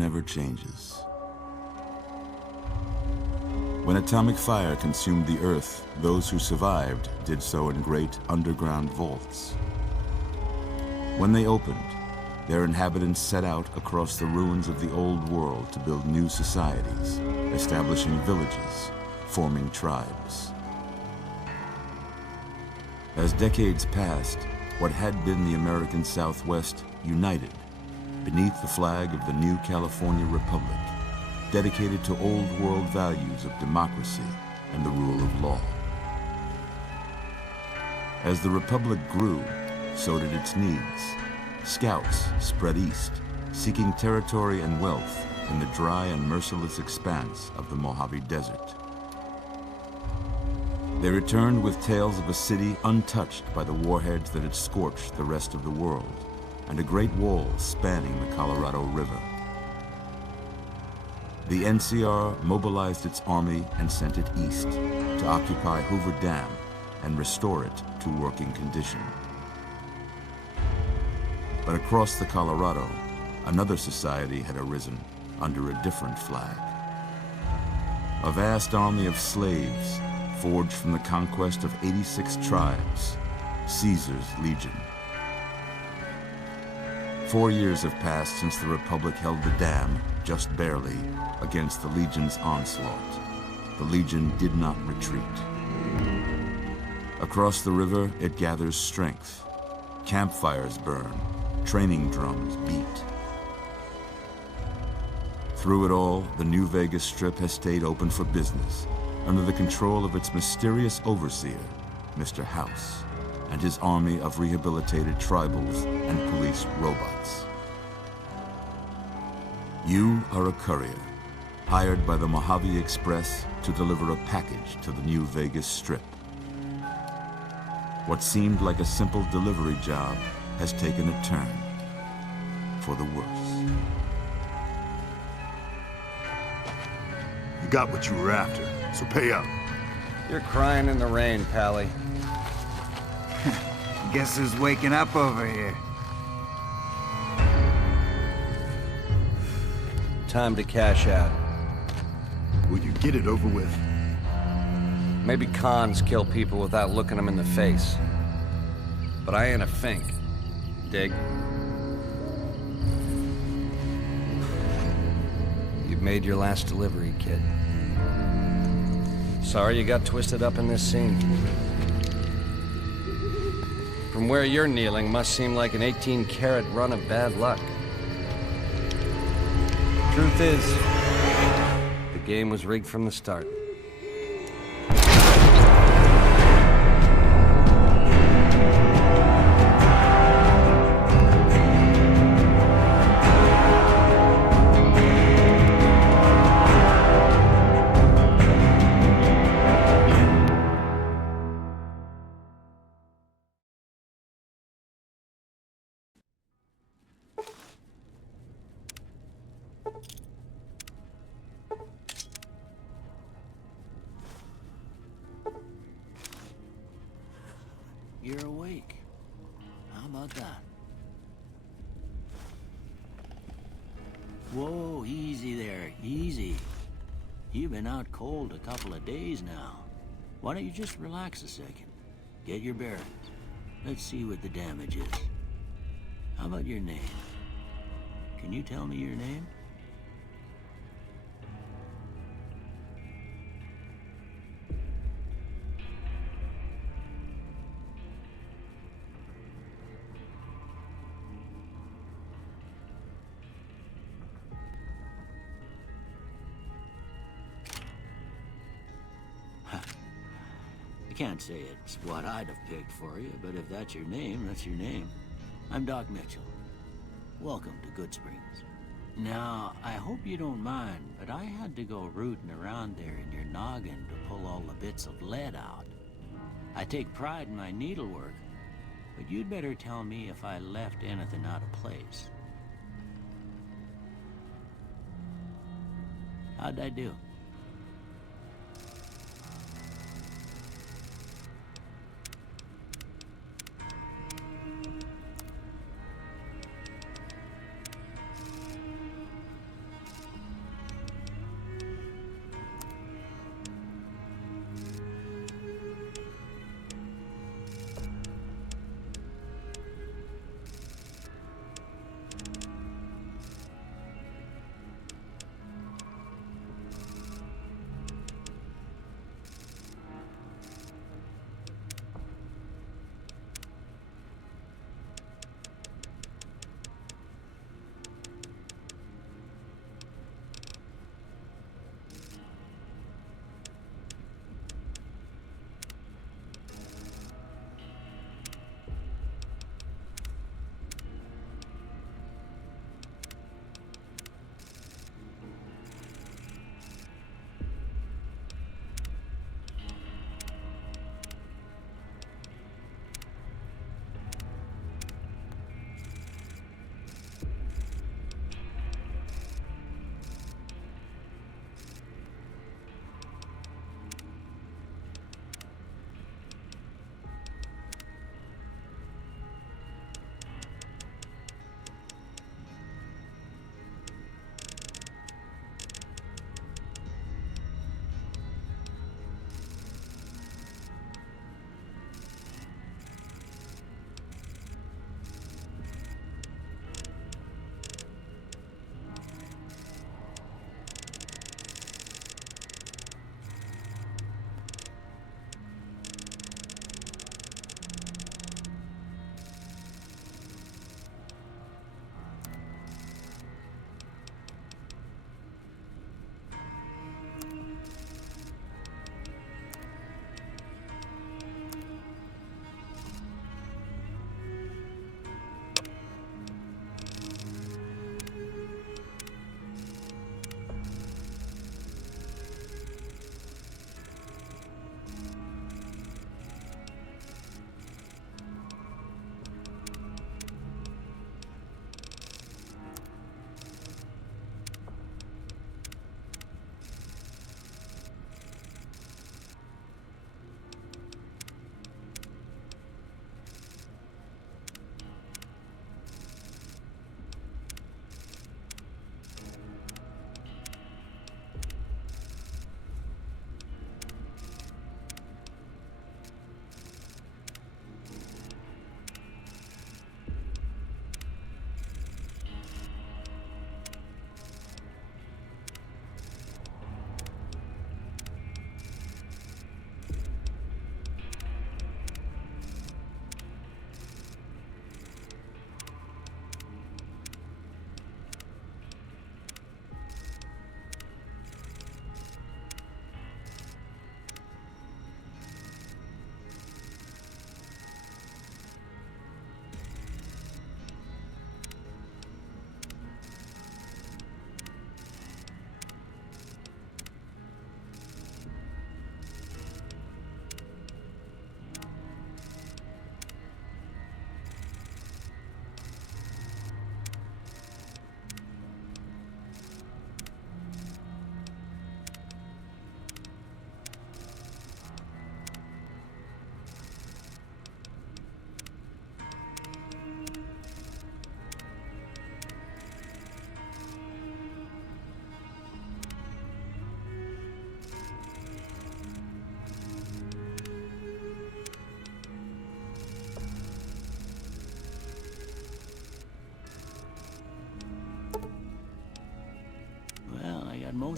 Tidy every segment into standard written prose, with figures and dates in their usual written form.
never changes. When atomic fire consumed the Earth, those who survived did so in great underground vaults. When they opened, their inhabitants set out across the ruins of the old world to build new societies, establishing villages, forming tribes. As decades passed, what had been the American Southwest united beneath the flag of the new California Republic, dedicated to old world values of democracy and the rule of law. As the Republic grew, so did its needs. Scouts spread east, seeking territory and wealth in the dry and merciless expanse of the Mojave Desert. They returned with tales of a city untouched by the warheads that had scorched the rest of the world, and a great wall spanning the Colorado River. The NCR mobilized its army and sent it east to occupy Hoover Dam and restore it to working condition. But across the Colorado, another society had arisen under a different flag. A vast army of slaves forged from the conquest of 86 tribes, Caesar's Legion. 4 years have passed since the Republic held the dam, just barely, against the Legion's onslaught. The Legion did not retreat. Across the river, it gathers strength. Campfires burn, training drums beat. Through it all, the New Vegas Strip has stayed open for business, under the control of its mysterious overseer, Mr. House, and his army of rehabilitated tribals and police robots. You are a courier, hired by the Mojave Express to deliver a package to the New Vegas Strip. What seemed like a simple delivery job has taken a turn for the worse. You got what you were after, so pay up. You're crying in the rain, Pally. Guess who's waking up over here? Time to cash out. Will you get it over with? Maybe cons kill people without looking them in the face. But I ain't a fink. Dig? You've made your last delivery, kid. Sorry you got twisted up in this scene. From where you're kneeling must seem like an 18-carat run of bad luck. Truth is, the game was rigged from the start. You're awake. How about that? Whoa, easy there, easy. You've been out cold a couple of days now. Why don't you just relax a second? Get your bearings. Let's see what the damage is. How about your name? Can you tell me your name? I can't say it's what I'd have picked for you, but if that's your name, that's your name. I'm Doc Mitchell. Welcome to Good Springs. Now, I hope you don't mind, but I had to go rooting around there in your noggin to pull all the bits of lead out. I take pride in my needlework, but you'd better tell me if I left anything out of place. How'd I do?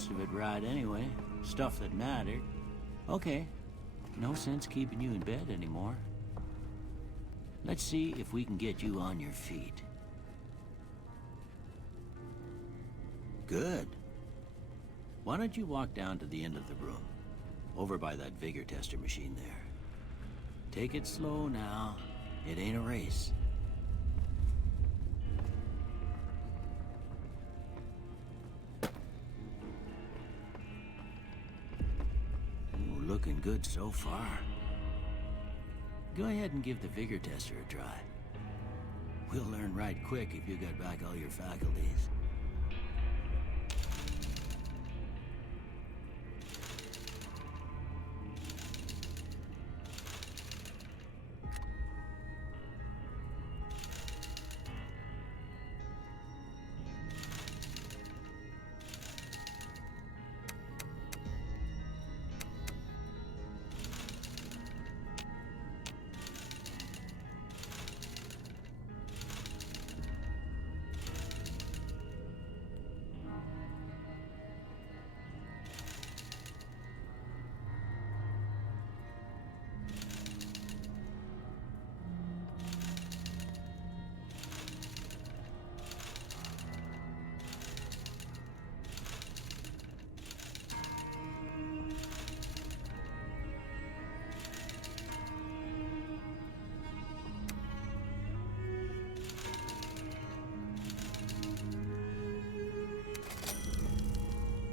most of it right anyway. Stuff that mattered. Okay, no sense keeping you in bed anymore. Let's see if we can get you on your feet. Good. Why don't you walk down to the end of the room, over by that vigor tester machine there. Take it slow now. It ain't a race. Ooh, looking good so far. Go ahead and give the vigor tester a try. We'll learn right quick if you got back all your faculties.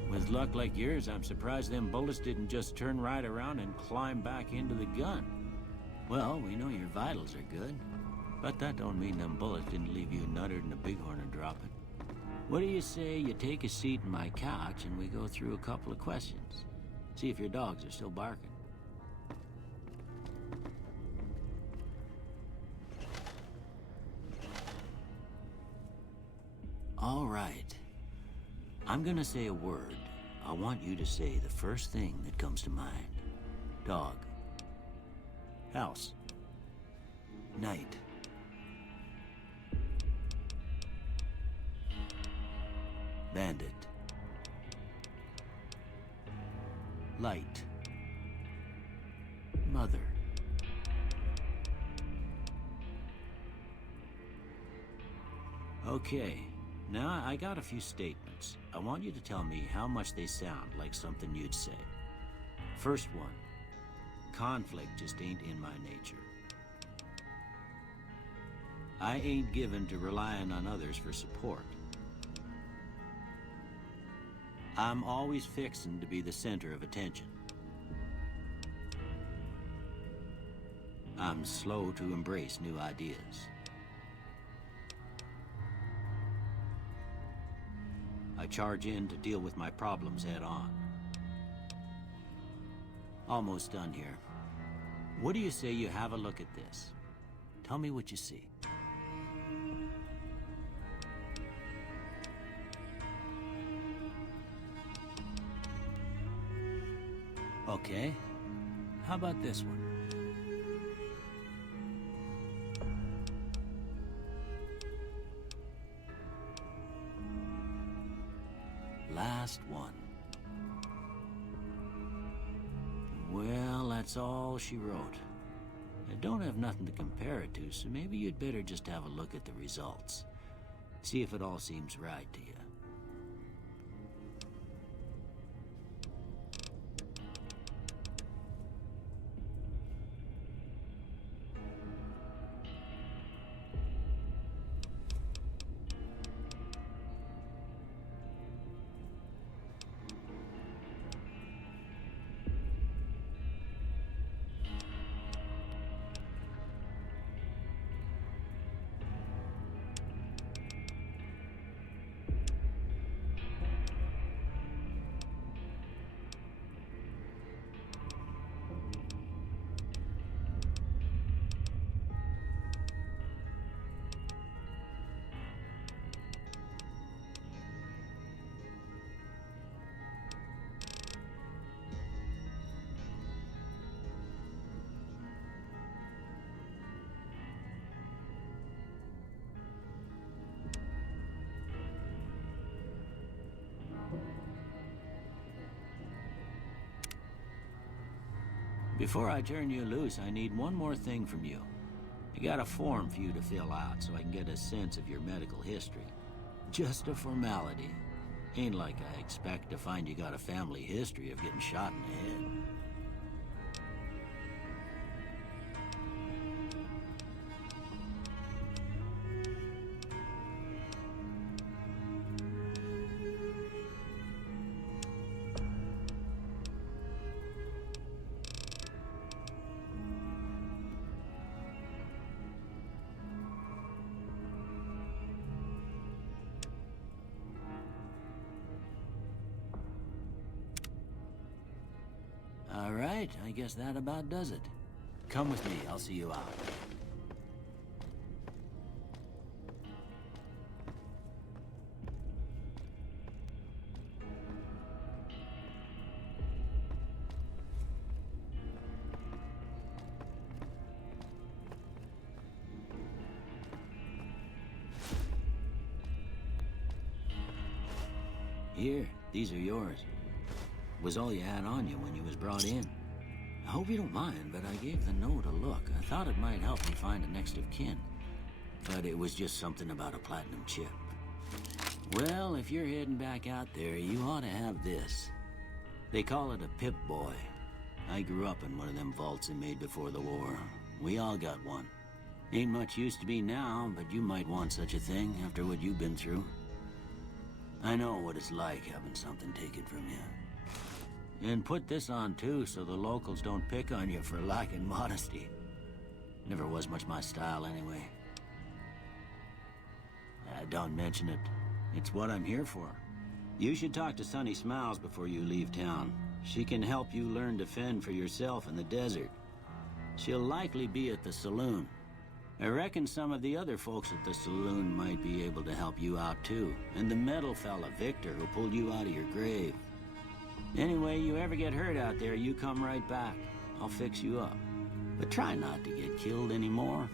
With luck like yours, I'm surprised them bullets didn't just turn right around and climb back into the gun. Well, we know your vitals are good, but that don't mean them bullets didn't leave you nuttered and a bighorn and dropping. What do you say you take a seat in my couch and we go through a couple of questions? See if your dogs are still barking. All right. I'm gonna say a word. I want you to say the first thing that comes to mind. Dog. House. Night. Bandit. Light. Mother. Okay. Now, I got a few statements. I want you to tell me how much they sound like something you'd say. First one. Conflict just ain't in my nature. I ain't given to relying on others for support. I'm always fixin' to be the center of attention. I'm slow to embrace new ideas. I charge in to deal with my problems head on. Almost done here. What do you say you have a look at this? Tell me what you see. Okay. How about this one? Last one. Well, that's all she wrote. I don't have nothing to compare it to, so maybe you'd better just have a look at the results. See if it all seems right to you. Before I turn you loose, I need one more thing from you. I got a form for you to fill out so I can get a sense of your medical history. Just a formality. Ain't like I expect to find you got a family history of getting shot in the head. All right, I guess that about does it. Come with me, I'll see you out. Here, these are yours. Was all you had on you when you was brought in. I hope you don't mind, but I gave the note a look. I thought it might help me find a next of kin. But it was just something about a platinum chip. Well, if you're heading back out there, you ought to have this. They call it a Pip-Boy. I grew up in one of them vaults they made before the war. We all got one. Ain't much use to be now, but you might want such a thing after what you've been through. I know what it's like having something taken from you. And put this on, too, so the locals don't pick on you for lacking modesty. Never was much my style, anyway. Don't mention it. It's what I'm here for. You should talk to Sunny Smiles before you leave town. She can help you learn to fend for yourself in the desert. She'll likely be at the saloon. I reckon some of the other folks at the saloon might be able to help you out, too. And the metal fella, Victor, who pulled you out of your grave. Anyway, you ever get hurt out there, you come right back. I'll fix you up. But try not to get killed anymore.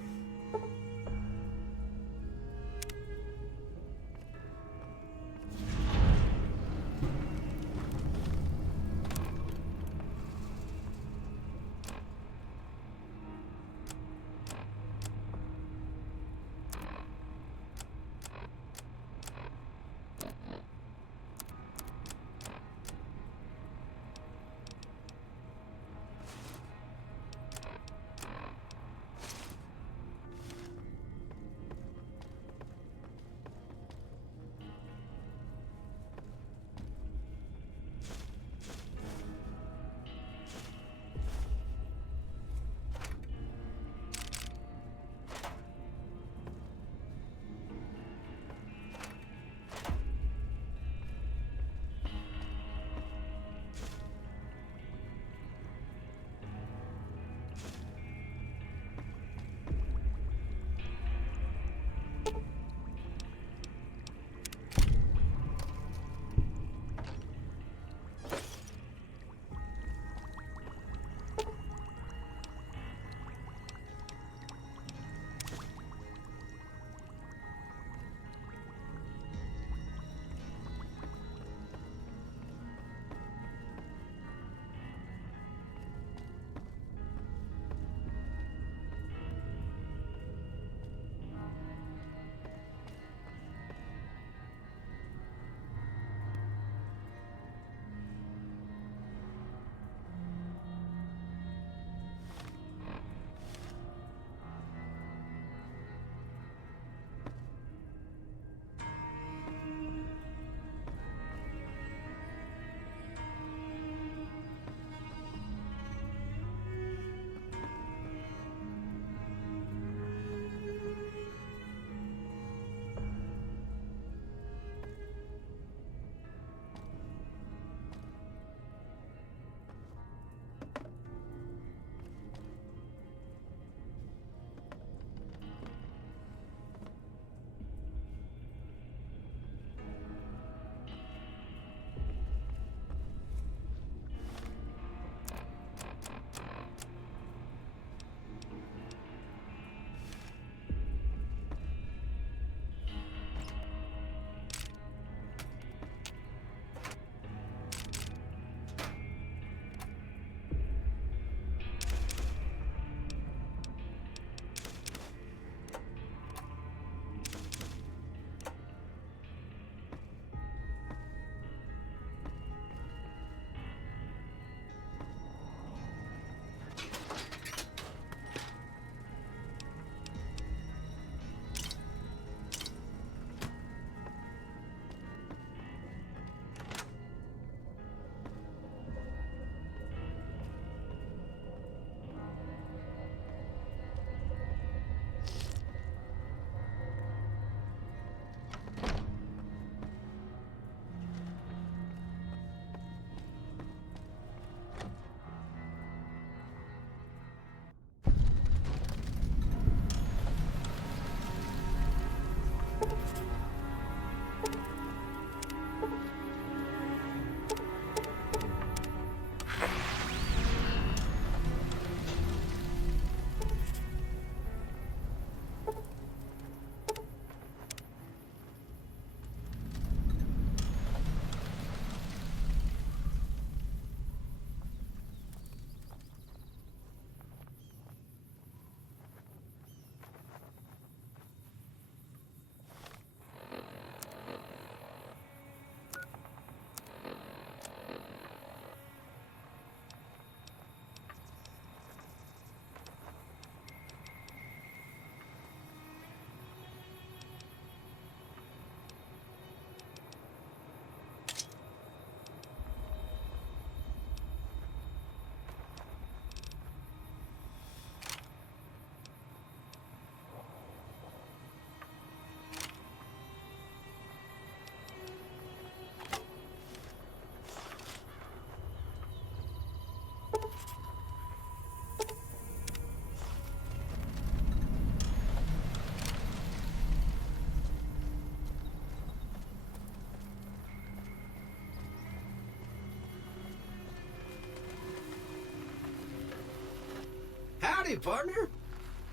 Howdy, partner.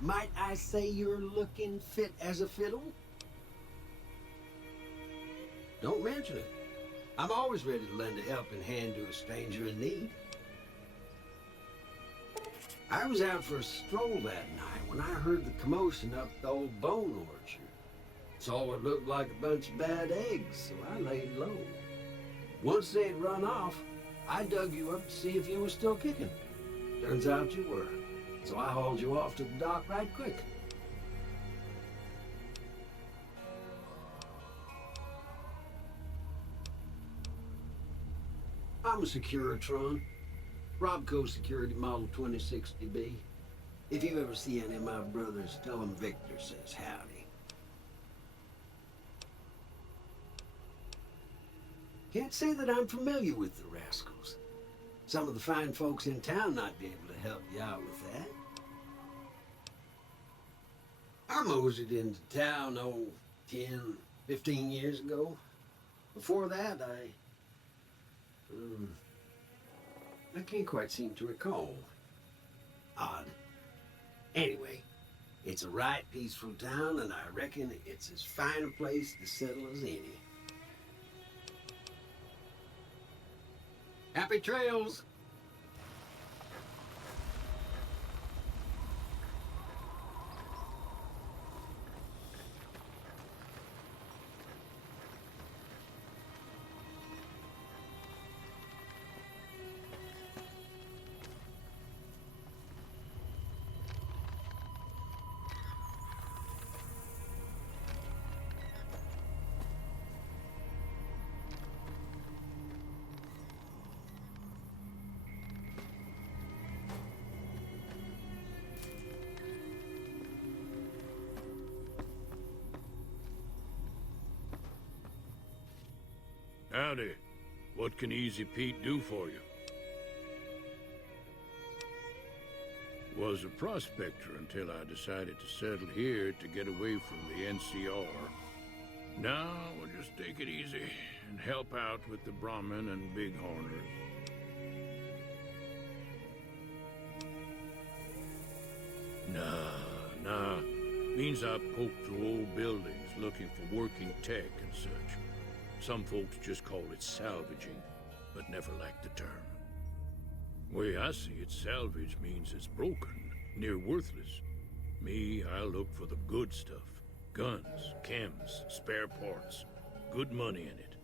Might I say you're looking fit as a fiddle? Don't mention it. I'm always ready to lend a helping hand to a stranger in need. I was out for a stroll that night when I heard the commotion up the old bone orchard. Saw what looked like a bunch of bad eggs, so I laid low. Once they'd run off, I dug you up to see if you were still kicking. Turns out you were, so I hauled you off to the dock right quick. I'm a Securitron. Robco Security Model 2060B. If you ever see any of my brothers, tell them Victor says howdy. Can't say that I'm familiar with the rascals. Some of the fine folks in town might be able to help you out with that. I moseyed into town, 10, 15 years ago. Before that, I can't quite seem to recall. Odd. Anyway, it's a right peaceful town, and I reckon it's as fine a place to settle as any. Happy trails! Howdy. What can Easy Pete do for you? Was a prospector until I decided to settle here to get away from the NCR. Now we'll just take it easy and help out with the Brahmin and Bighorners. Nah. Means I poke through old buildings looking for working tech and such. Some folks just call it salvaging, but never liked the term. Way I see it, salvage means it's broken, near worthless. Me, I look for the good stuff. Guns, chems, spare parts. Good money in it.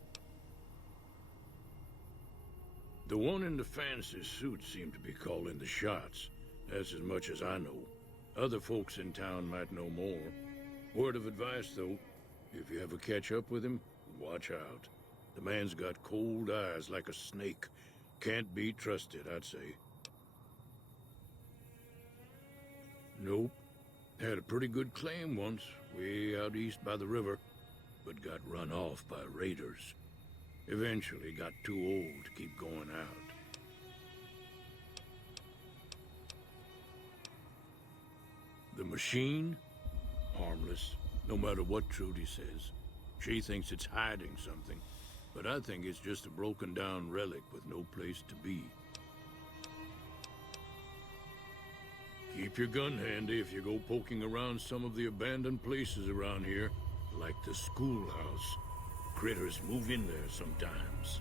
The one in the fancy suit seemed to be calling the shots. That's as much as I know. Other folks in town might know more. Word of advice, though, if you ever catch up with him, watch out. The man's got cold eyes like a snake. Can't be trusted, I'd say. Nope. Had a pretty good claim once, way out east by the river, but got run off by raiders. Eventually got too old to keep going out. The machine? Harmless, no matter what Trudy says. She thinks it's hiding something, but I think it's just a broken down relic with no place to be. Keep your gun handy if you go poking around some of the abandoned places around here, like the schoolhouse. Critters move in there sometimes.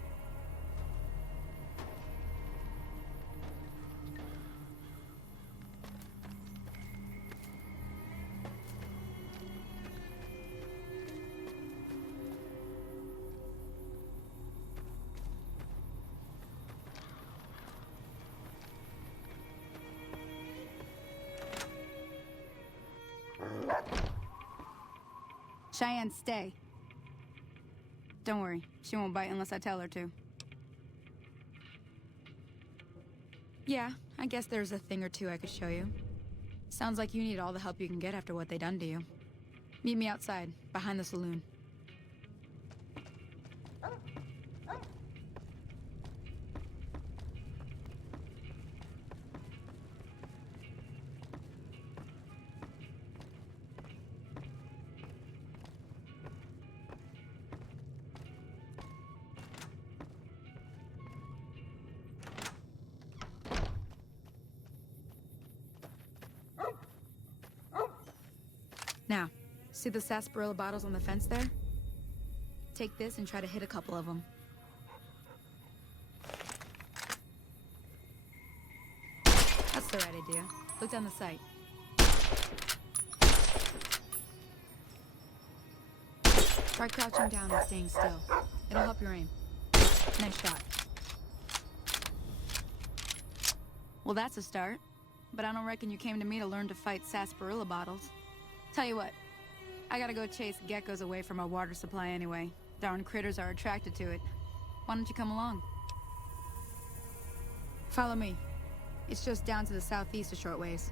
Cheyenne, stay. Don't worry, she won't bite unless I tell her to. Yeah, I guess there's a thing or two I could show you. Sounds like you need all the help you can get after what they done to you. Meet me outside, behind the saloon. Now, see the sarsaparilla bottles on the fence there? Take this and try to hit a couple of them. That's the right idea. Look down the sight. Try crouching down and staying still. It'll help your aim. Nice shot. Well, that's a start. But I don't reckon you came to me to learn to fight sarsaparilla bottles. Tell you what, I gotta go chase geckos away from our water supply anyway. Darn critters are attracted to it. Why don't you come along? Follow me. It's just down to the southeast a short ways.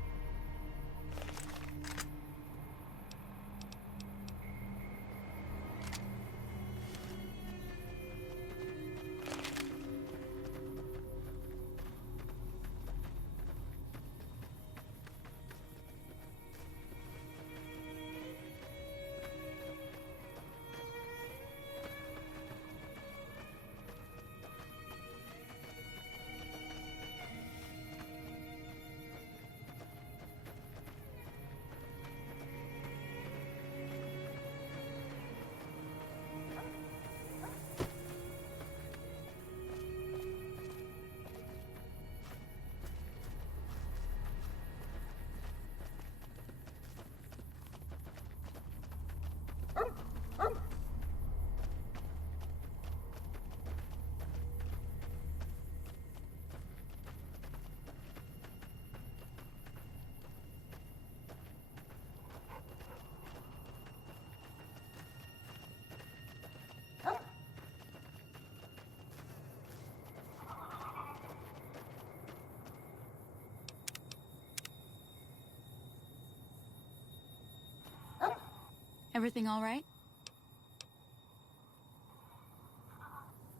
Everything all right?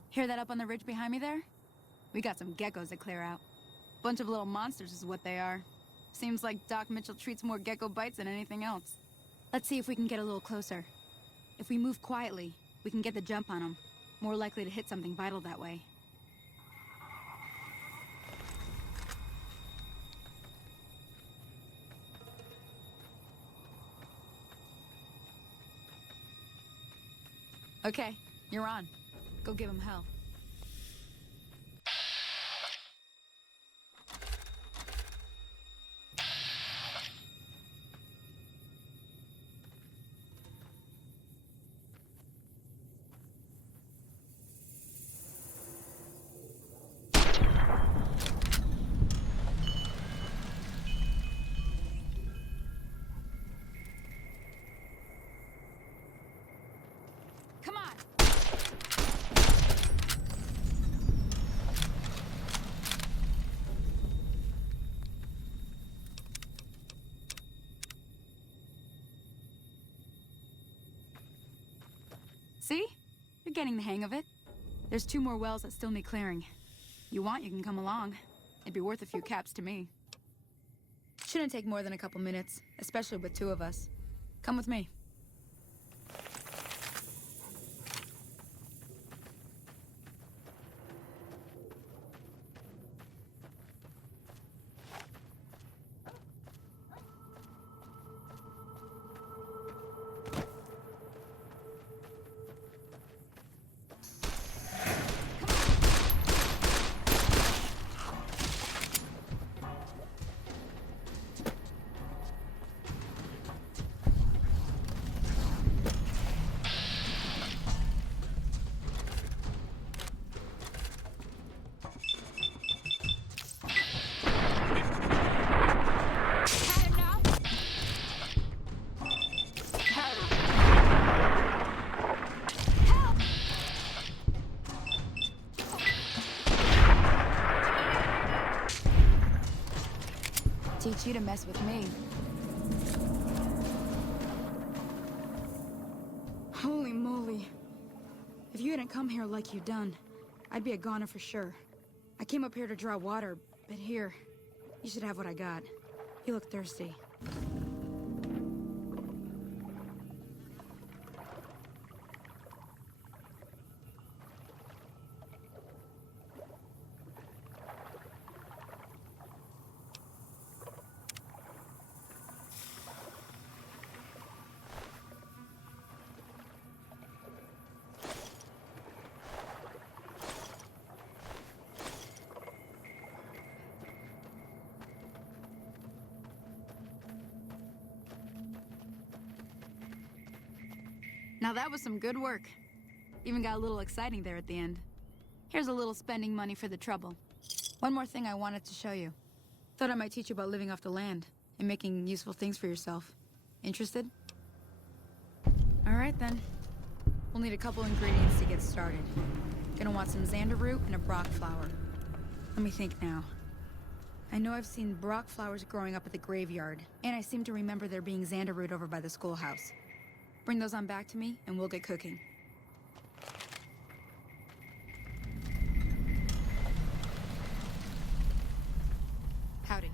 Hear that up on the ridge behind me there? We got some geckos to clear out. Bunch of little monsters is what they are. Seems like Doc Mitchell treats more gecko bites than anything else. Let's see if we can get a little closer. If we move quietly, we can get the jump on them. More likely to hit something vital that way. Okay, you're on. Go give him hell. Come on! See? You're getting the hang of it. There's 2 more wells that still need clearing. You want, you can come along. It'd be worth a few caps to me. Shouldn't take more than a couple minutes, especially with 2 of us. Come with me. Teach you to mess with me. Holy moly. If you hadn't come here like you done, I'd be a goner for sure. I came up here to draw water, but here, you should have what I got. You look thirsty. Now that was some good work. Even got a little exciting there at the end. Here's a little spending money for the trouble. One more thing I wanted to show you. Thought I might teach you about living off the land and making useful things for yourself. Interested? All right then. We'll need a couple ingredients to get started. Gonna want some xander root and a brock flower. Let me think now. I know I've seen brock flowers growing up at the graveyard, and I seem to remember there being xander root over by the schoolhouse. Bring those on back to me, and we'll get cooking. Howdy.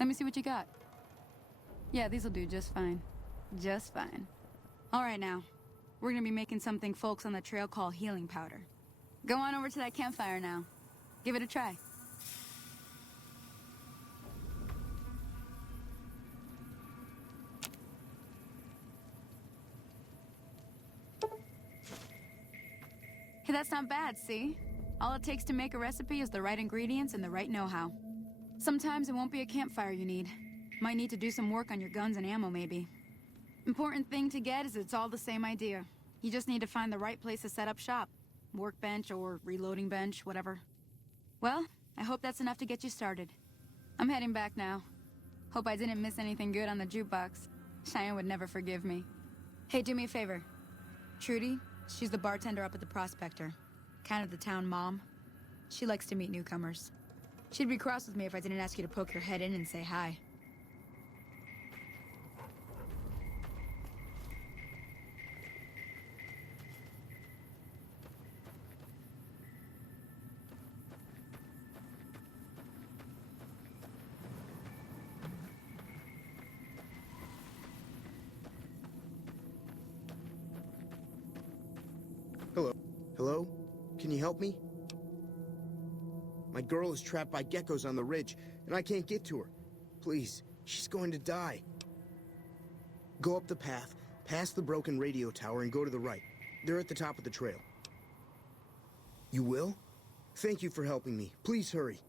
Let me see what you got. Yeah, these'll do just fine. Just fine. All right now. We're gonna be making something folks on the trail call healing powder. Go on over to that campfire now. Give it a try. Hey, that's not bad, see? All it takes to make a recipe is the right ingredients and the right know-how. Sometimes it won't be a campfire you need. Might need to do some work on your guns and ammo, maybe. Important thing to get is it's all the same idea. You just need to find the right place to set up shop. Workbench or reloading bench, whatever. Well, I hope that's enough to get you started. I'm heading back now. Hope I didn't miss anything good on the jukebox. Cheyenne would never forgive me. Hey, do me a favor. Trudy, she's the bartender up at the Prospector. Kind of the town mom. She likes to meet newcomers. She'd be cross with me if I didn't ask you to poke your head in and say hi. Hello? Hello? Can you help me? My girl is trapped by geckos on the ridge, and I can't get to her. Please, she's going to die. Go up the path, past the broken radio tower, and go to the right. They're at the top of the trail. You will? Thank you for helping me. Please hurry.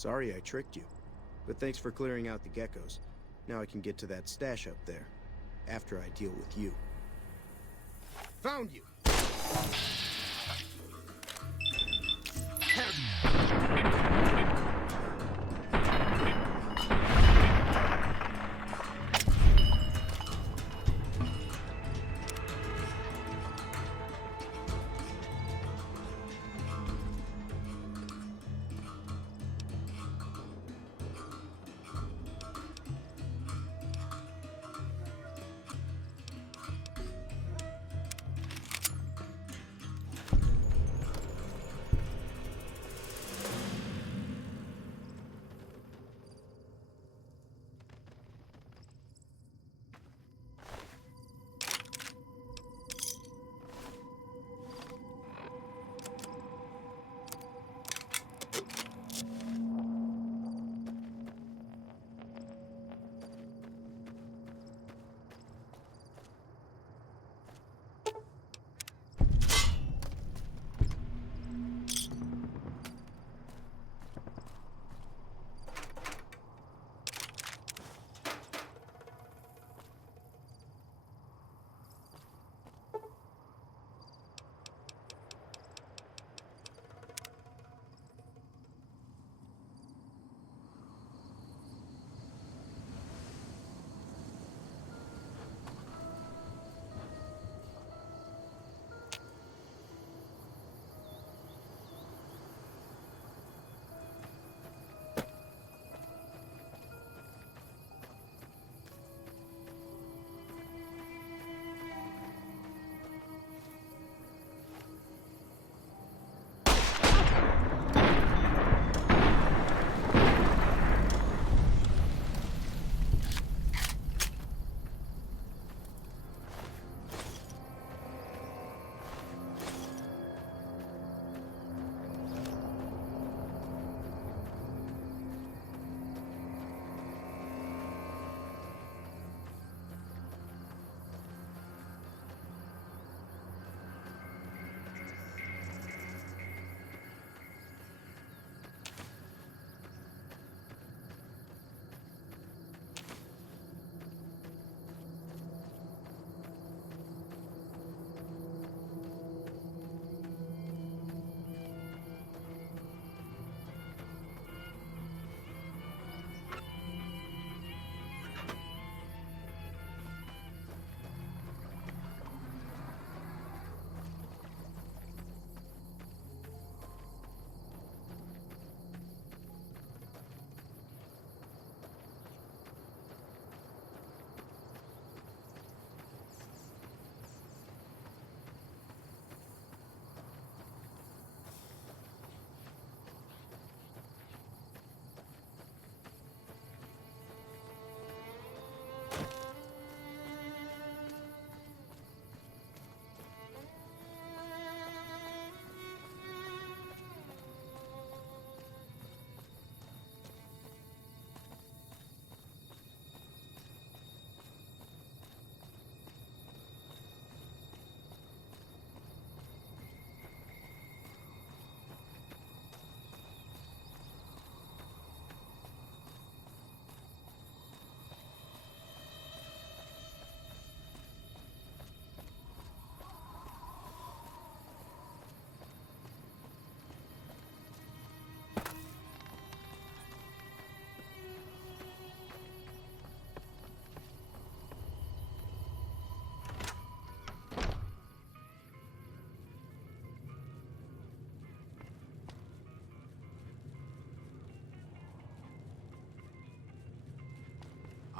Sorry I tricked you. But thanks for clearing out the geckos. Now I can get to that stash up there. After I deal with you. Found you!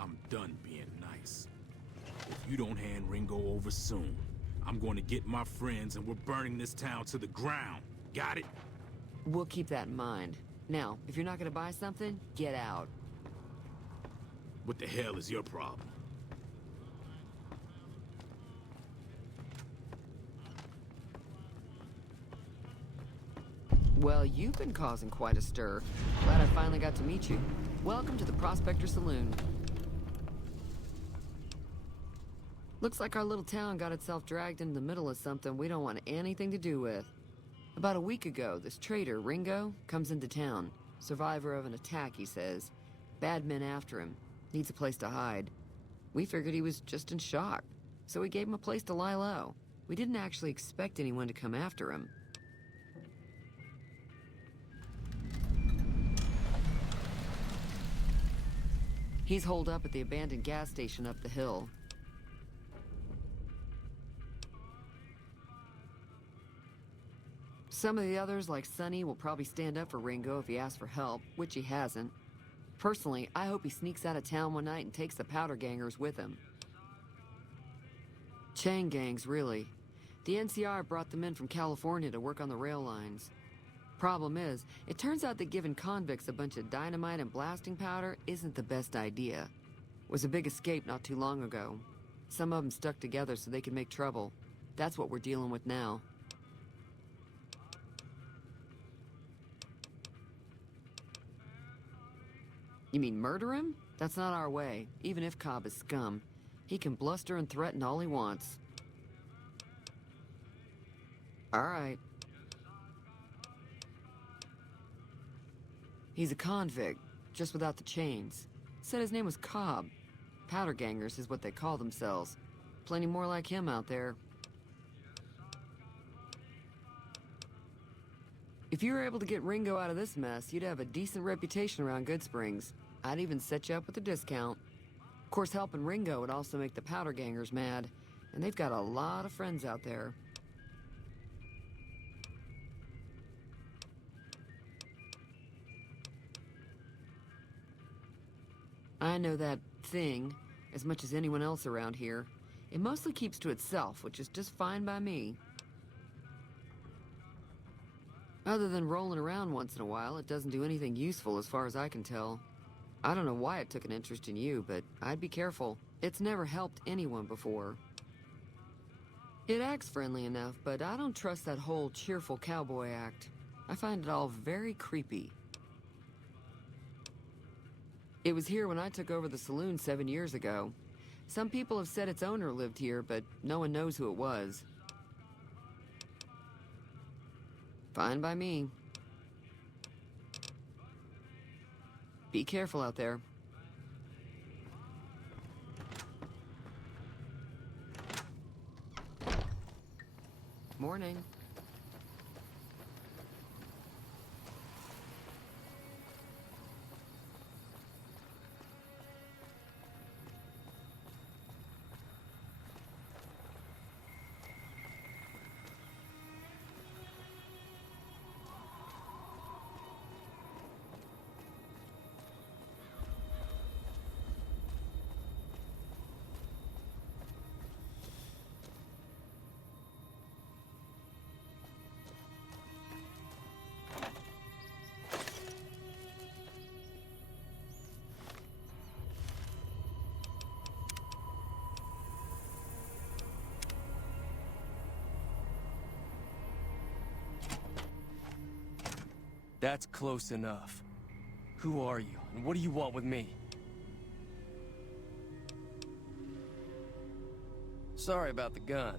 I'm done being nice. If you don't hand Ringo over soon, I'm going to get my friends and we're burning this town to the ground. Got it? We'll keep that in mind. Now, if you're not gonna buy something, get out. What the hell is your problem? Well, you've been causing quite a stir. Glad I finally got to meet you. Welcome to the Prospector Saloon. Looks like our little town got itself dragged into the middle of something we don't want anything to do with. About a week ago, this trader, Ringo, comes into town. Survivor of an attack, he says. Bad men after him. Needs a place to hide. We figured he was just in shock, so we gave him a place to lie low. We didn't actually expect anyone to come after him. He's holed up at the abandoned gas station up the hill. Some of the others, like Sonny, will probably stand up for Ringo if he asks for help, which he hasn't. Personally, I hope he sneaks out of town one night and takes the powder gangers with him. Chain gangs, really. The NCR brought them in from California to work on the rail lines. Problem is, it turns out that giving convicts a bunch of dynamite and blasting powder isn't the best idea. It was a big escape not too long ago. Some of them stuck together so they could make trouble. That's what we're dealing with now. You mean murder him? That's not our way, even if Cobb is scum. He can bluster and threaten all he wants. All right. He's a convict, just without the chains. Said his name was Cobb. Powder gangers is what they call themselves. Plenty more like him out there. If you were able to get Ringo out of this mess, you'd have a decent reputation around Goodsprings. I'd even set you up with a discount. Of course, helping Ringo would also make the powder gangers mad, and they've got a lot of friends out there. I know that thing as much as anyone else around here. It mostly keeps to itself, which is just fine by me. Other than rolling around once in a while, it doesn't do anything useful as far as I can tell. I don't know why it took an interest in you, but I'd be careful. It's never helped anyone before. It acts friendly enough, but I don't trust that whole cheerful cowboy act. I find it all very creepy. It was here when I took over the saloon 7 years ago. Some people have said its owner lived here, but no one knows who it was. Fine by me. Be careful out there. Morning. That's close enough. Who are you, and what do you want with me? Sorry about the gun.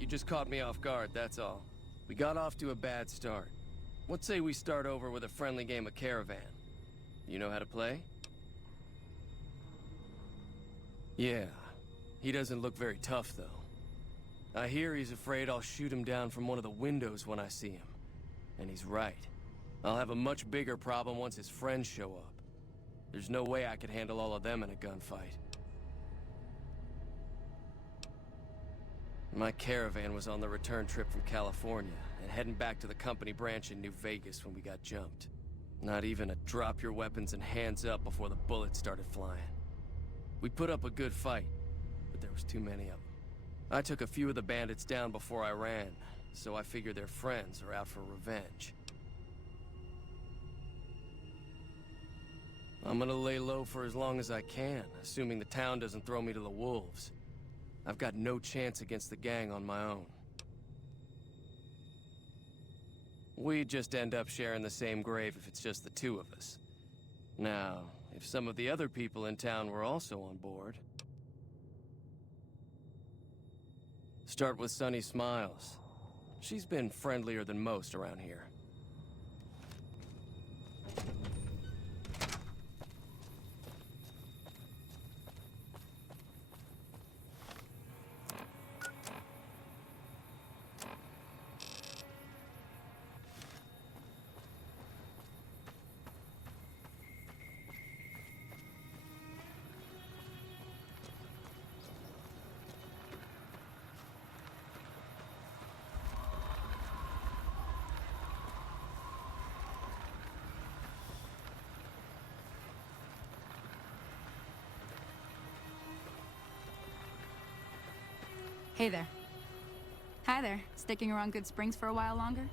You just caught me off guard, that's all. We got off to a bad start. Let's say we start over with a friendly game of Caravan. You know how to play? Yeah. He doesn't look very tough, though. I hear he's afraid I'll shoot him down from one of the windows when I see him. And he's right. I'll have a much bigger problem once his friends show up. There's no way I could handle all of them in a gunfight. My Caravan was on the return trip from California, and heading back to the company branch in New Vegas when we got jumped. Not even a drop your weapons and hands up before the bullets started flying. We put up a good fight, but there was too many of them. I took a few of the bandits down before I ran, so I figure their friends are out for revenge. I'm gonna lay low for as long as I can, assuming the town doesn't throw me to the wolves. I've got no chance against the gang on my own. We'd just end up sharing the same grave if it's just the two of us. Now, if some of the other people in town were also on board... Start with Sunny Smiles. She's been friendlier than most around here. Hey there. Hi there. Sticking around Good Springs for a while longer?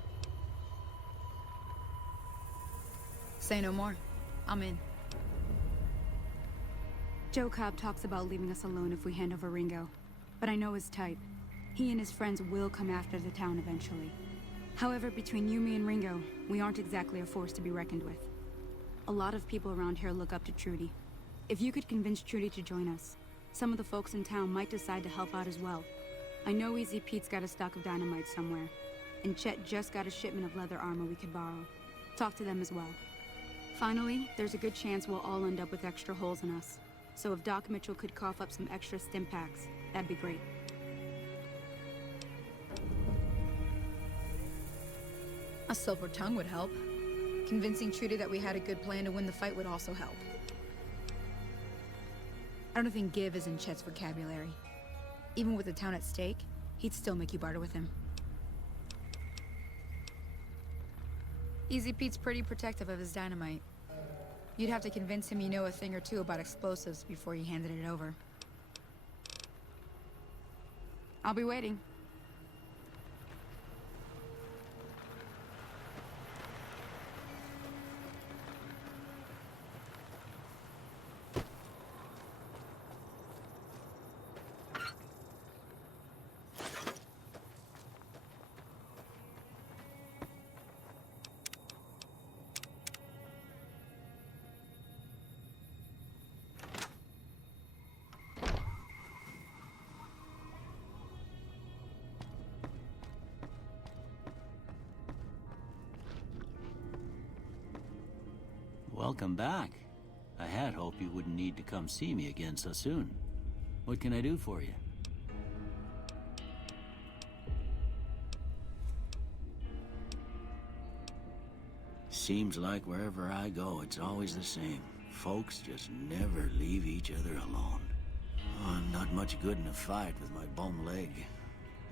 Say no more. I'm in. Joe Cobb talks about leaving us alone if we hand over Ringo. But I know his type. He and his friends will come after the town eventually. However, between you, me, and Ringo, we aren't exactly a force to be reckoned with. A lot of people around here look up to Trudy. If you could convince Trudy to join us, some of the folks in town might decide to help out as well. I know Easy Pete's got a stock of dynamite somewhere, and Chet just got a shipment of leather armor we could borrow. Talk to them as well. Finally, there's a good chance we'll all end up with extra holes in us. So if Doc Mitchell could cough up some extra stim packs, that'd be great. A silver tongue would help. Convincing Trudy that we had a good plan to win the fight would also help. I don't think give is in Chet's vocabulary. Even with the town at stake, he'd still make you barter with him. Easy Pete's pretty protective of his dynamite. You'd have to convince him you know a thing or two about explosives before you handed it over. I'll be waiting. Welcome back. I had hoped you wouldn't need to come see me again so soon. What can I do for you? Seems like wherever I go, it's always the same. Folks just never leave each other alone. Oh, I'm not much good in a fight with my bum leg.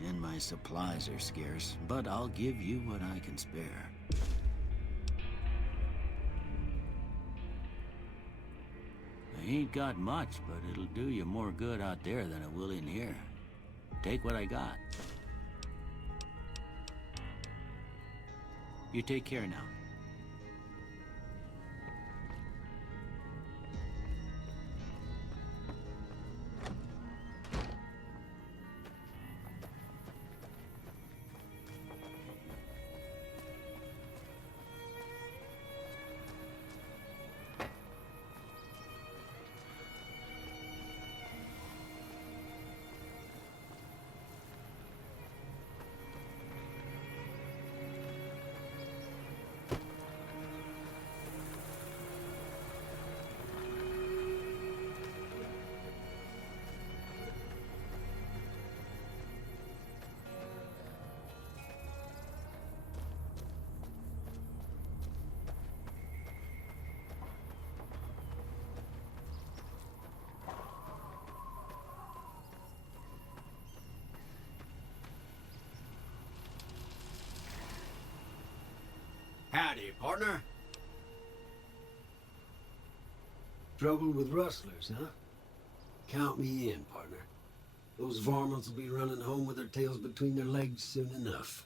And my supplies are scarce, but I'll give you what I can spare. I ain't got much, but it'll do you more good out there than it will in here. Take what I got. You take care now. Howdy, partner. Trouble with rustlers, huh? Count me in, partner. Those varmints will be running home with their tails between their legs soon enough.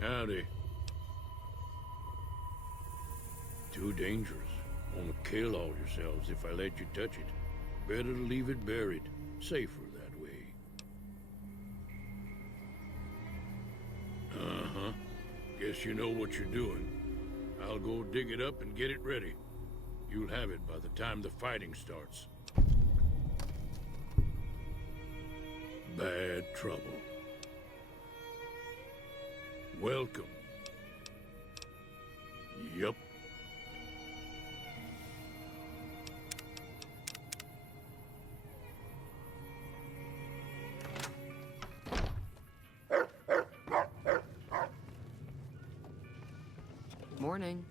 Howdy. Too dangerous. Wanna kill all yourselves if I let you touch it. Better to leave it buried. Safer that way. Uh-huh. Guess you know what you're doing. I'll go dig it up and get it ready. You'll have it by the time the fighting starts. Bad trouble. Welcome. Yup. Morning.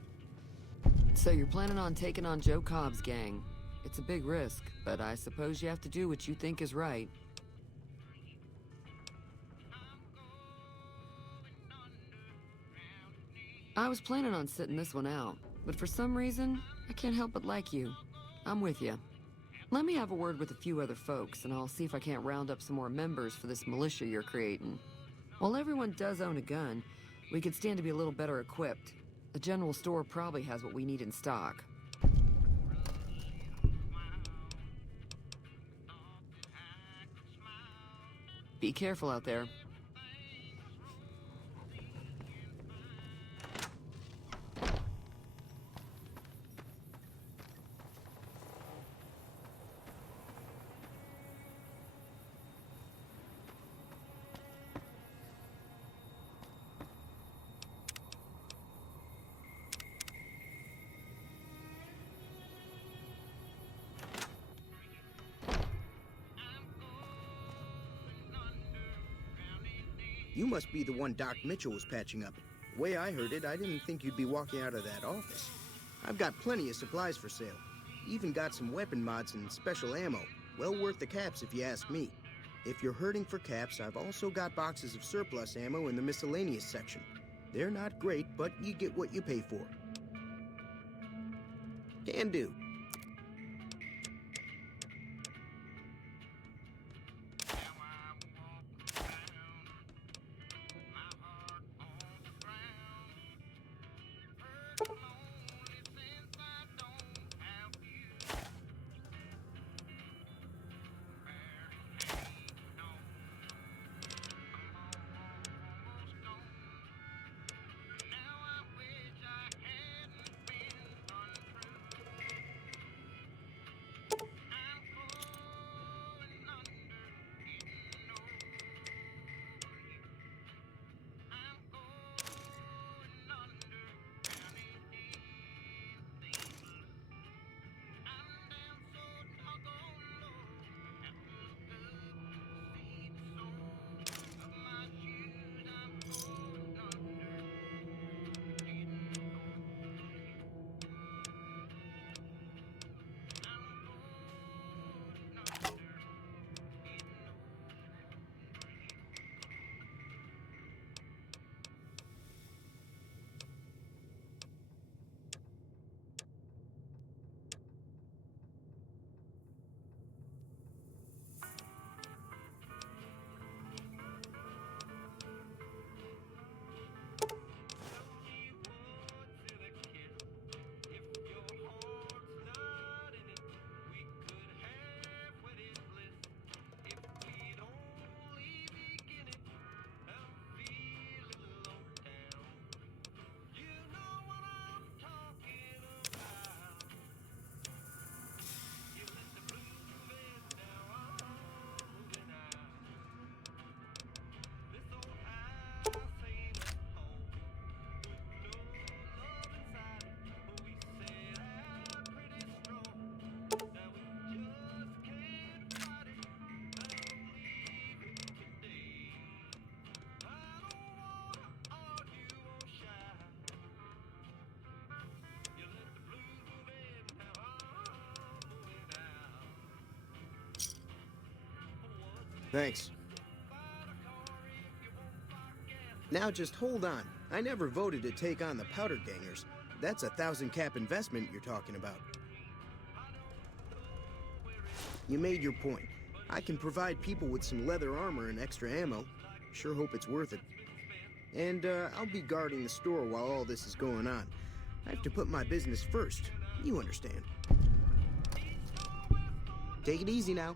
So you're planning on taking on Joe Cobb's gang. It's a big risk, but I suppose you have to do what you think is right. I was planning on sitting this one out, but for some reason, I can't help but like you. I'm with you. Let me have a word with a few other folks, and I'll see if I can't round up some more members for this militia you're creating. While everyone does own a gun, we could stand to be a little better equipped. The general store probably has what we need in stock. Be careful out there. You must be the one Doc Mitchell was patching up. The way I heard it, I didn't think you'd be walking out of that office. I've got plenty of supplies for sale. Even got some weapon mods and special ammo. Well worth the caps if you ask me. If you're hurting for caps, I've also got boxes of surplus ammo in the miscellaneous section. They're not great, but you get what you pay for. Can do. Thanks. Now just hold on. I never voted to take on the Powder Gangers. That's a 1,000-cap investment you're talking about. You made your point. I can provide people with some leather armor and extra ammo. Sure hope it's worth it. And I'll be guarding the store while all this is going on. I have to put my business first. You understand. Take it easy now.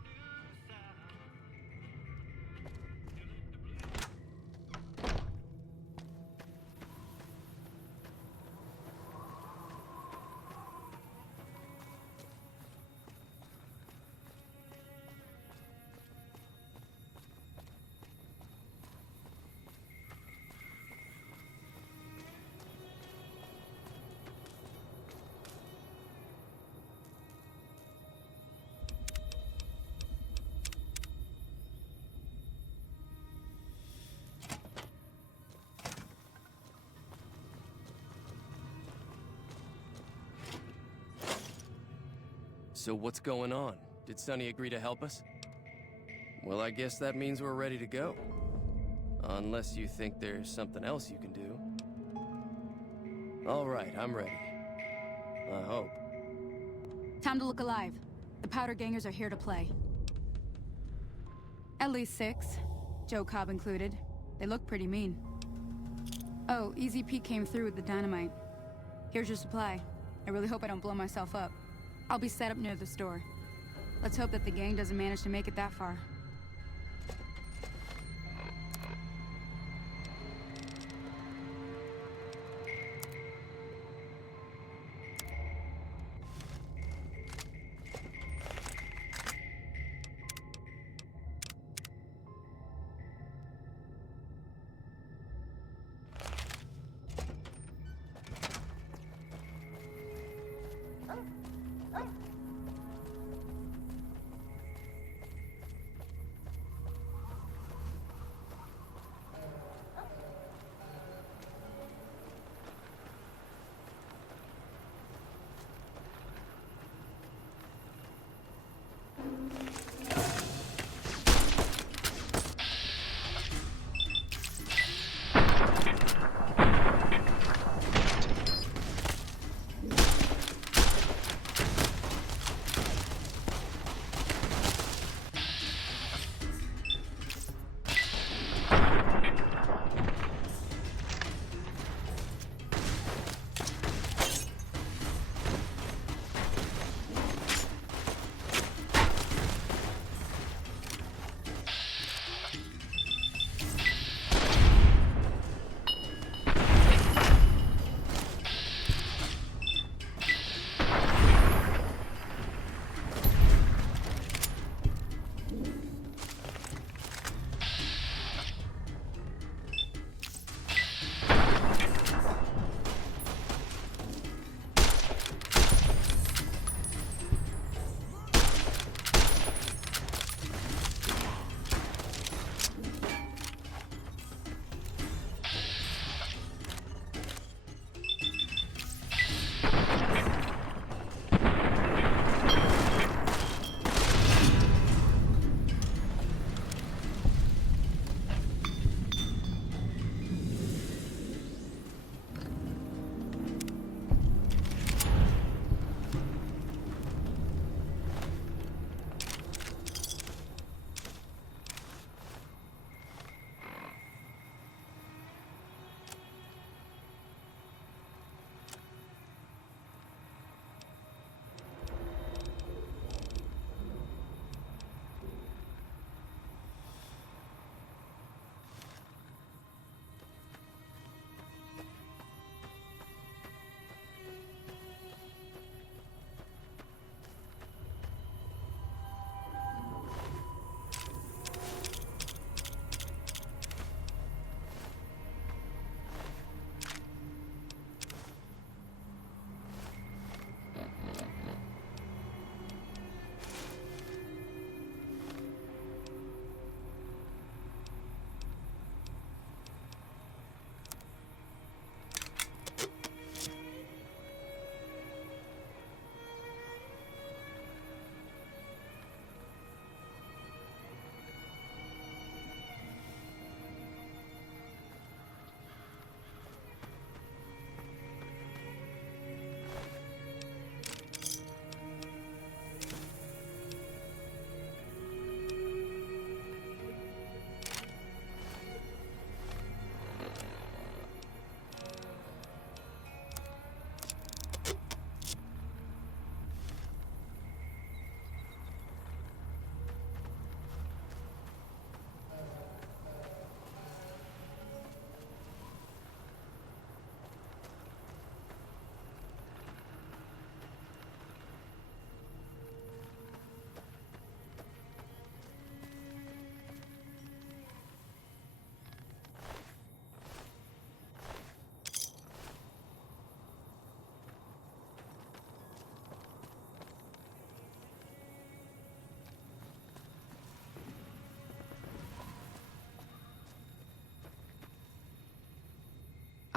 So what's going on? Did Sonny agree to help us? Well, I guess that means we're ready to go. Unless you think there's something else you can do. All right, I'm ready. I hope. Time to look alive. The powder gangers are here to play. At least 6. Joe Cobb included. They look pretty mean. Oh, Easy Pete came through with the dynamite. Here's your supply. I really hope I don't blow myself up. I'll be set up near the store. Let's hope that the gang doesn't manage to make it that far.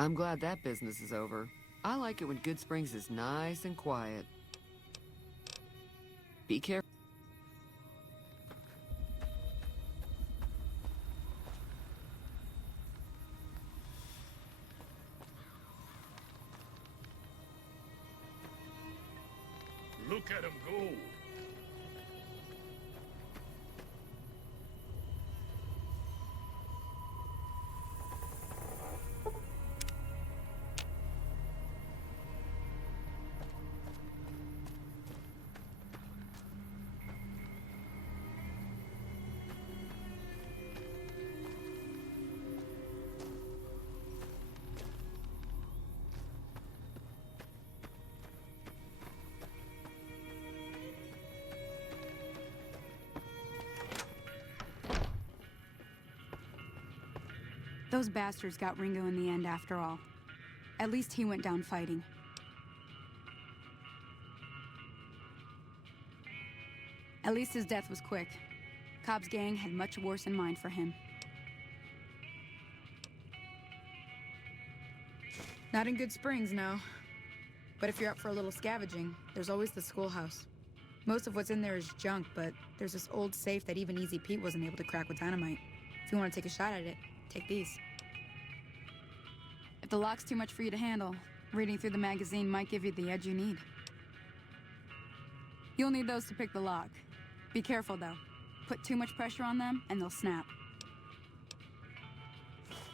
I'm glad that business is over. I like it when Good Springs is nice and quiet. Be careful. Look at him go. Those bastards got Ringo in the end after all. At least he went down fighting. At least his death was quick. Cobb's gang had much worse in mind for him. Not in Good Springs, no. But if you're up for a little scavenging, there's always the schoolhouse. Most of what's in there is junk, but there's this old safe that even Easy Pete wasn't able to crack with dynamite. If you want to take a shot at it, take these. If the lock's too much for you to handle, reading through the magazine might give you the edge you need. You'll need those to pick the lock. Be careful, though. Put too much pressure on them, and they'll snap.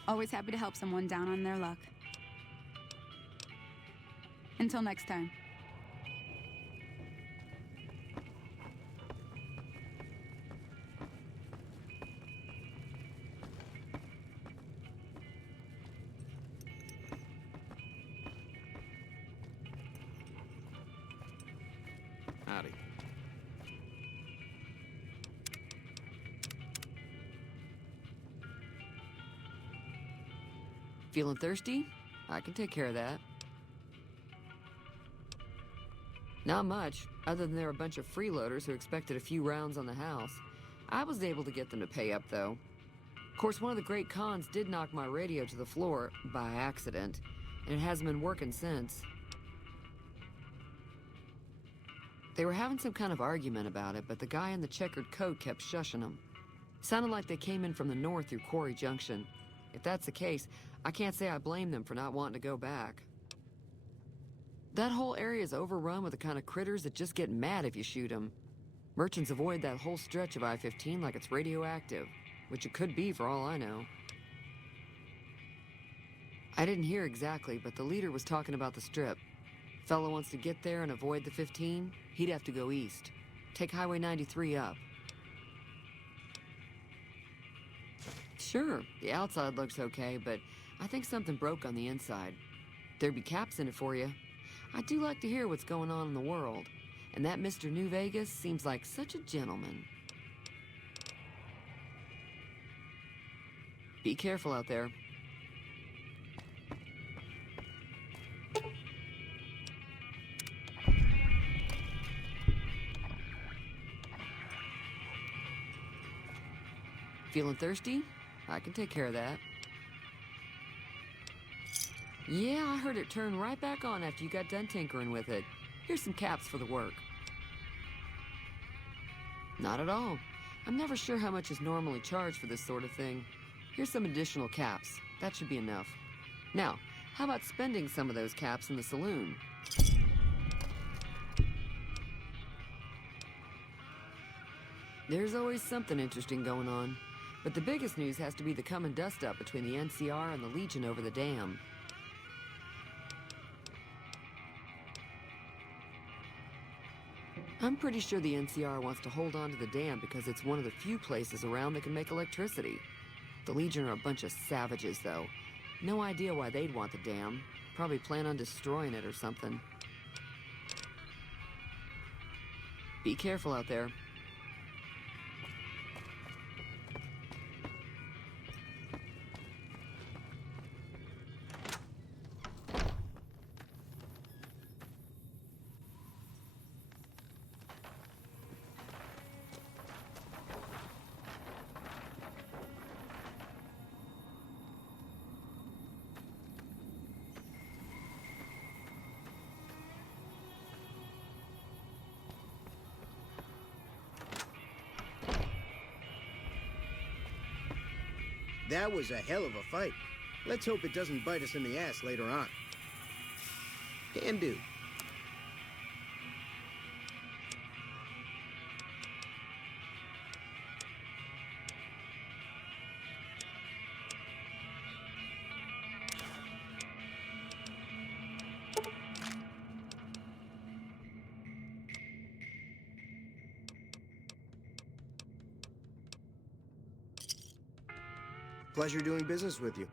Always happy to help someone down on their luck. Until next time. Howdy. Feeling thirsty? I can take care of that. Not much, other than they're a bunch of freeloaders who expected a few rounds on the house. I was able to get them to pay up, though. Of course, one of the great cons did knock my radio to the floor by accident, and it hasn't been working since. They were having some kind of argument about it, but the guy in the checkered coat kept shushing them. Sounded like they came in from the north through Quarry Junction. If that's the case, I can't say I blame them for not wanting to go back. That whole area is overrun with the kind of critters that just get mad if you shoot them. Merchants avoid that whole stretch of I-15 like it's radioactive, which it could be for all I know. I didn't hear exactly, but the leader was talking about the strip. Fellow wants to get there and avoid the 15, he'd have to go east. Take Highway 93 up. Sure, the outside looks okay, but I think something broke on the inside. There'd be caps in it for you. I do like to hear what's going on in the world, and that Mr. New Vegas seems like such a gentleman. Be careful out there. Feeling thirsty? I can take care of that. Yeah, I heard it turn right back on after you got done tinkering with it. Here's some caps for the work. Not at all. I'm never sure how much is normally charged for this sort of thing. Here's some additional caps. That should be enough. Now, how about spending some of those caps in the saloon? There's always something interesting going on. But the biggest news has to be the coming dust-up between the NCR and the Legion over the dam. I'm pretty sure the NCR wants to hold on to the dam because it's one of the few places around that can make electricity. The Legion are a bunch of savages, though. No idea why they'd want the dam. Probably plan on destroying it or something. Be careful out there. That was a hell of a fight. Let's hope it doesn't bite us in the ass later on. Can do. Pleasure doing business with you.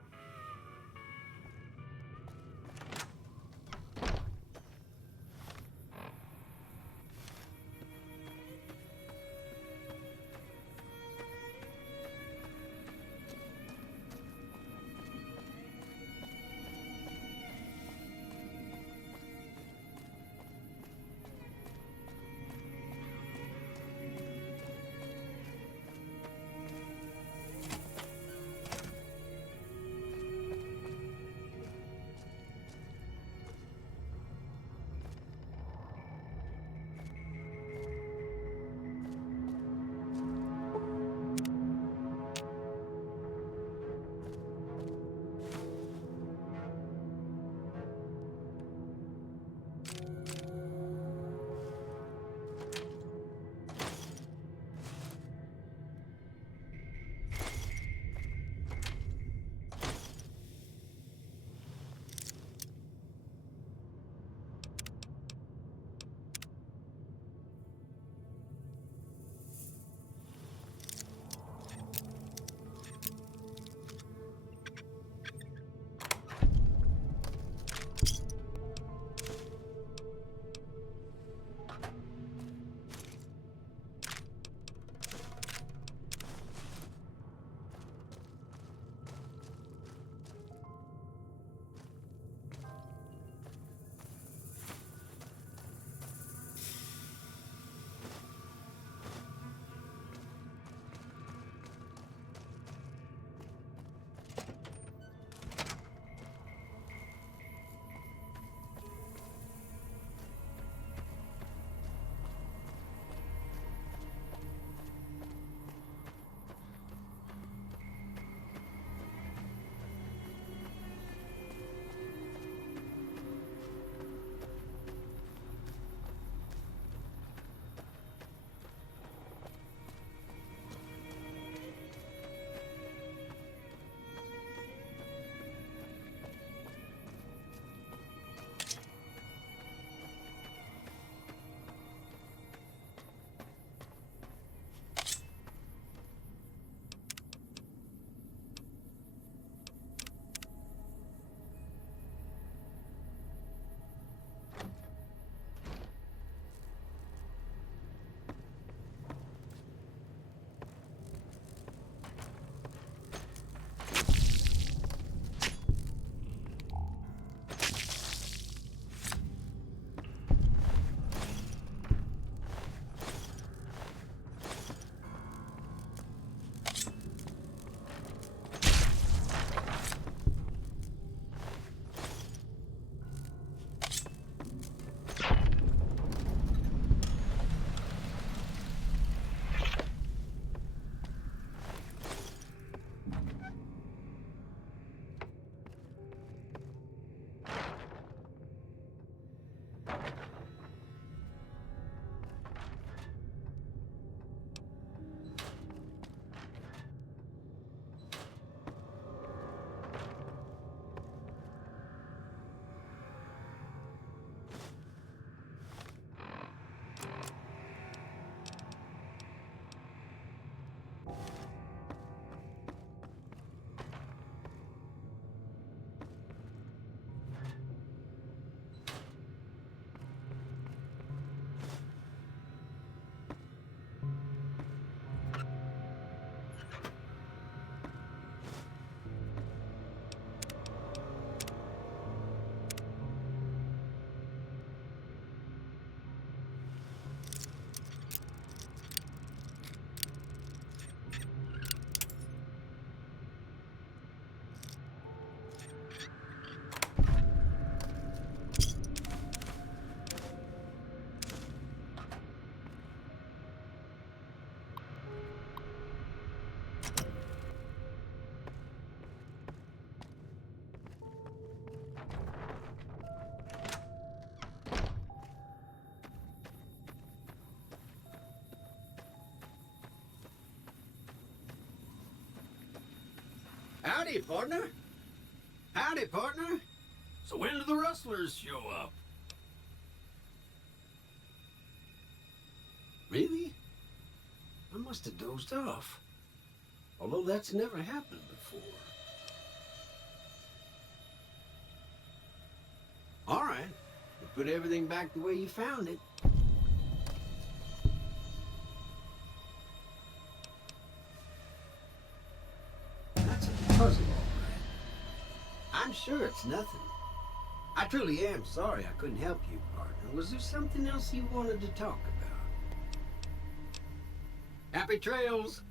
Hey, partner. Howdy, partner. So when do the rustlers show up? Really? I must have dozed off. Although that's never happened before. All right. We'll put everything back the way you found it. That's a puzzle, all right. I'm sure it's nothing. I truly am sorry I couldn't help you, partner. Was there something else you wanted to talk about? Happy trails!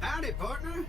Howdy, partner.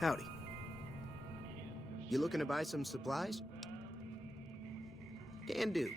Howdy. You looking to buy some supplies? Can do.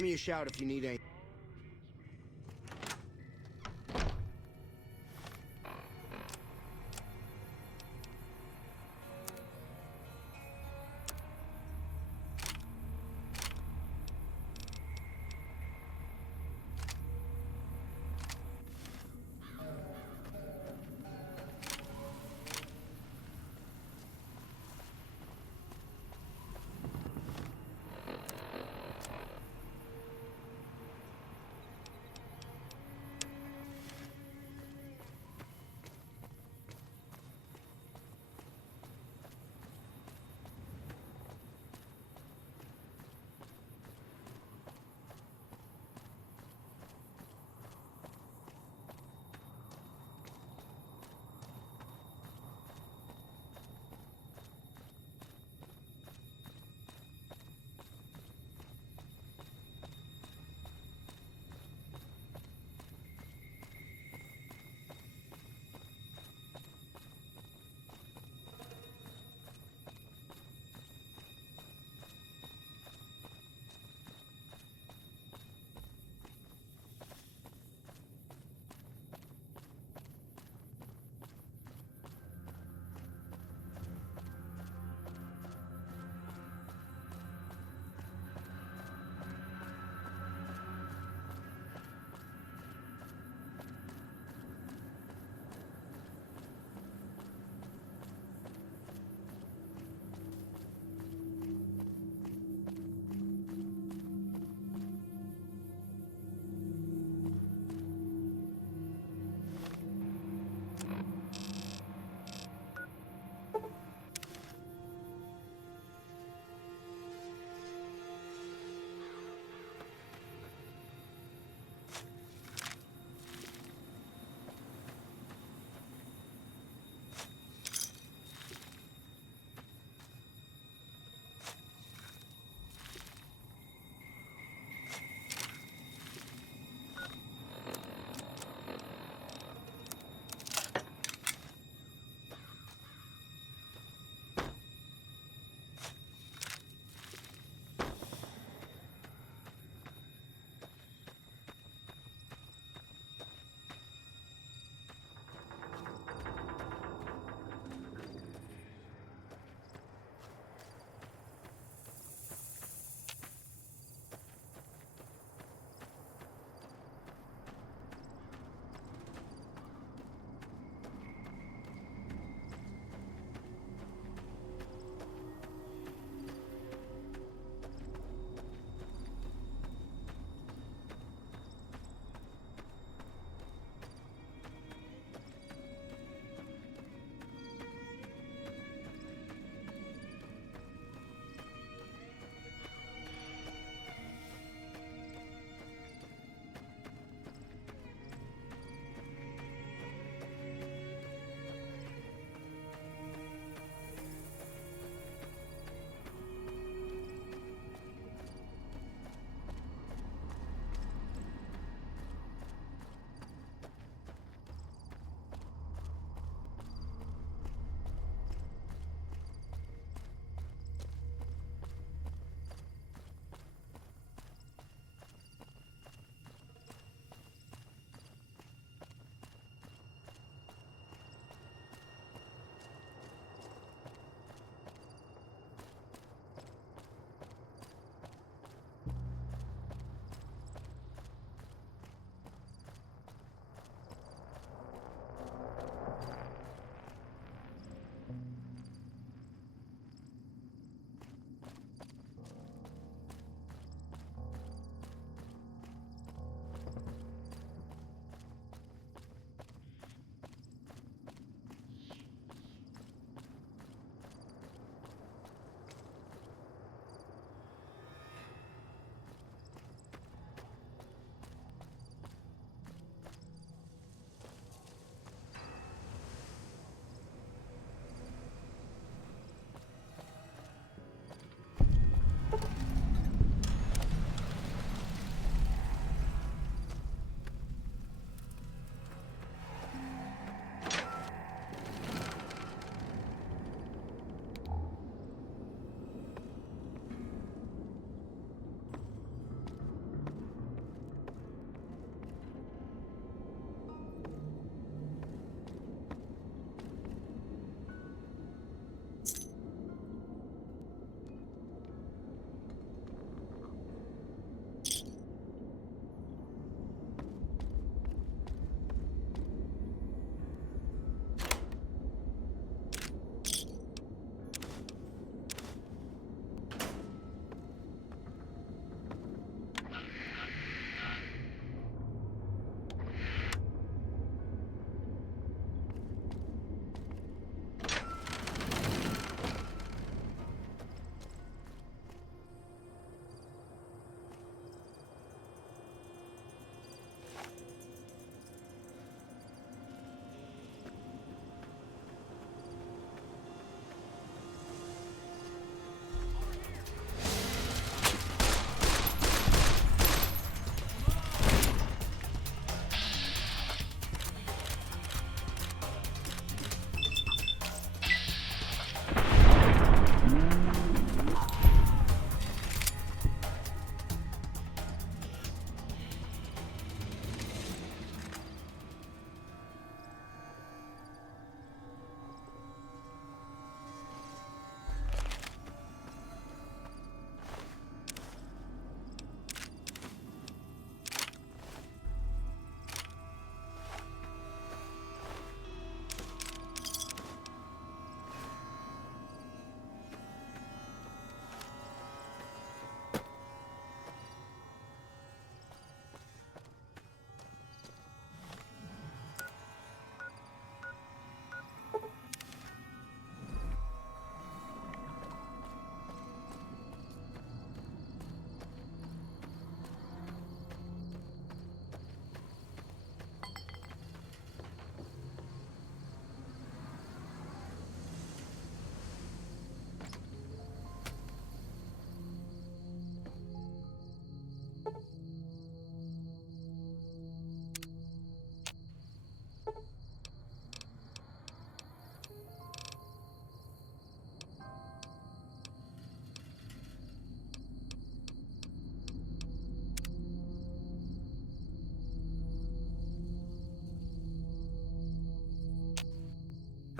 Give me a shout if you need anything.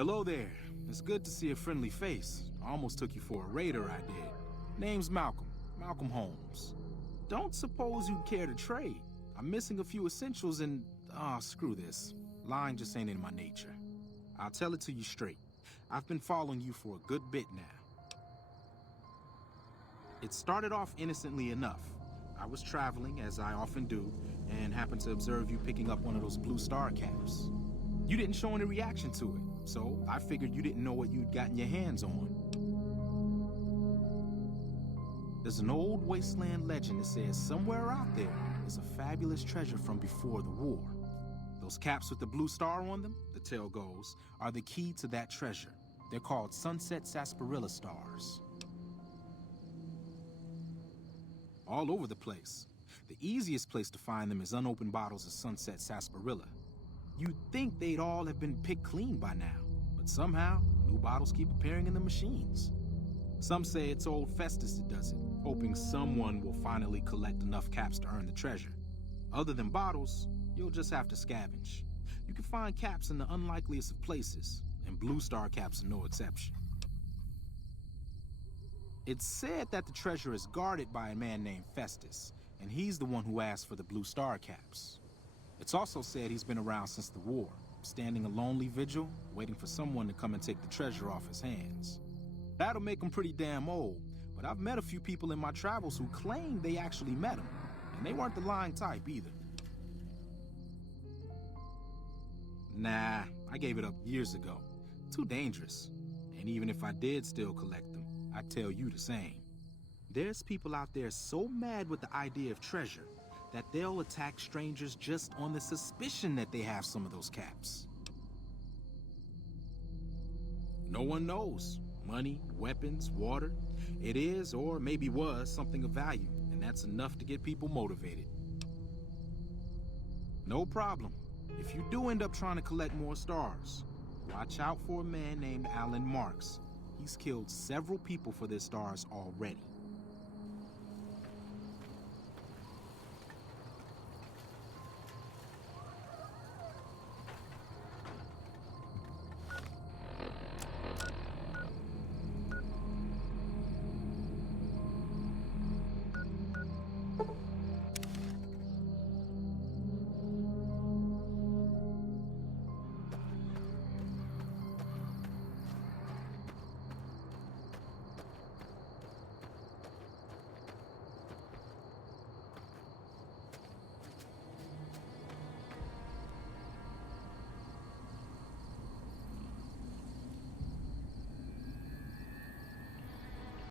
Hello there. It's good to see a friendly face. I almost took you for a raider, I did. Name's Malcolm. Malcolm Holmes. Don't suppose you'd care to trade. I'm missing a few essentials and... screw this. Lying just ain't in my nature. I'll tell it to you straight. I've been following you for a good bit now. It started off innocently enough. I was traveling, as I often do, and happened to observe you picking up one of those blue star caps. You didn't show any reaction to it, so I figured you didn't know what you'd gotten your hands on. There's an old wasteland legend that says somewhere out there is a fabulous treasure from before the war. Those caps with the blue star on them, the tale goes, are the key to that treasure. They're called sunset sarsaparilla stars. All over the place. The easiest place to find them is unopened bottles of sunset sarsaparilla. You'd think they'd all have been picked clean by now, but somehow, new bottles keep appearing in the machines. Some say it's old Festus that does it, hoping someone will finally collect enough caps to earn the treasure. Other than bottles, you'll just have to scavenge. You can find caps in the unlikeliest of places, and blue star caps are no exception. It's said that the treasure is guarded by a man named Festus, and he's the one who asked for the blue star caps. It's also said he's been around since the war, standing a lonely vigil, waiting for someone to come and take the treasure off his hands. That'll make him pretty damn old, but I've met a few people in my travels who claim they actually met him, and they weren't the lying type either. Nah, I gave it up years ago. Too dangerous. And even if I did still collect them, I'd tell you the same. There's people out there so mad with the idea of treasure that they'll attack strangers just on the suspicion that they have some of those caps. No one knows. Money, weapons, water. It is, or maybe was, something of value, and that's enough to get people motivated. No problem. If you do end up trying to collect more stars, watch out for a man named Alan Marks. He's killed several people for their stars already.